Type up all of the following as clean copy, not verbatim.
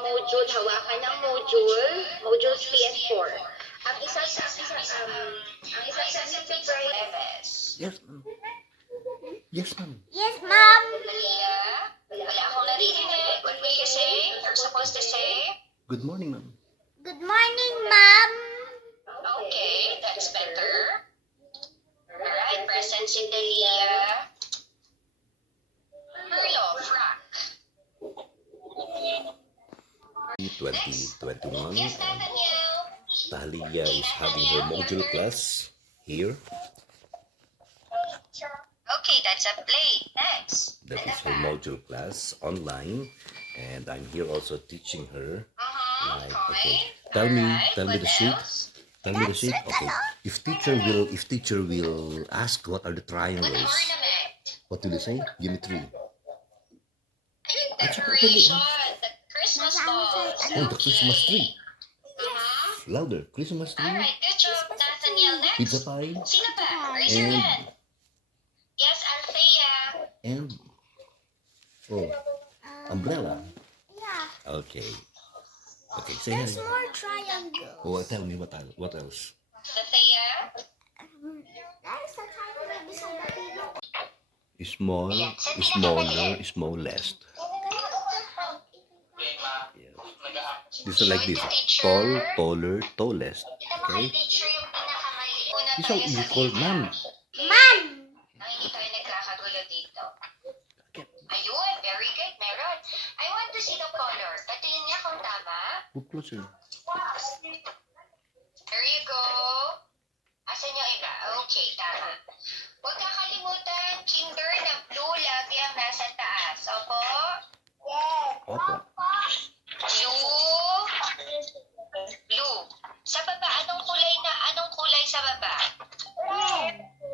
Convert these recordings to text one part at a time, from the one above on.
module, hawakan ng module, modules 3 and 4. Ang isang Yes, ma'am. Yes, ma'am. Yes, Mom. Malia, wala akong naririnig. What will you say? You're supposed to say? Good morning, ma'am. Good morning, Mom. Okay, that's better. Alright, present si Delia. Merlo, Frank. 2021. Yes, Nathaniel. Talia is having her module class here. Okay, that's a play. Next. That is her module class online, and I'm here also teaching her. Like, okay, tell me the shape. Tell me the shape. Okay, if teacher will ask what are the triangles, what will you say? Give me three. Decoration, the Christmas balls. Oh, the Christmas tree. Yes. Louder. Christmas tree. Alright, good job, Nathaniel. Next. Pizza pie. Sino pa? Raise your And hand. Yes, Althea. and oh, umbrella. Yeah. Okay. Okay, say There's hi. more triangles. Oh, tell me what else? Althea. There's a triangle beside the table. Small, smaller, smallest. Yes. This is like this. Tall, taller, tallest. Okay. Teacher yung pinakamali. Una This is how tayo you sa call lima. ma'am. Mom. Ay, hindi tayo nagkakagulo dito. Ayun, very good, meron. I want to see the color. Patingin niya kung tama. Move closer. There you go. Asan yung iba? Okay, tama. Huwag kakalimutan, kinder na blue lagi ang nasa taas. Opo? Opo. Blue. Sa baba, anong kulay sa baba?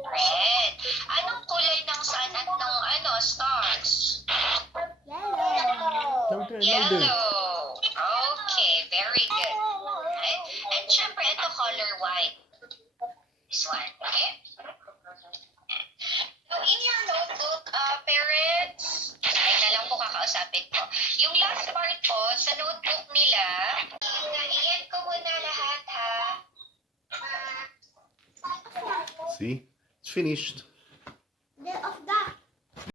Red. Anong kulay ng sun at ng stars? Yellow. Louder, louder. Yellow. Okay, very good. Right? And syempre, ito color white. This one, okay? So, in your notebook, parents, ay na lang po kakausapin ko. Yung last part po, sa notebook nila, iyan ko muna lahat, ha? See? It's finished.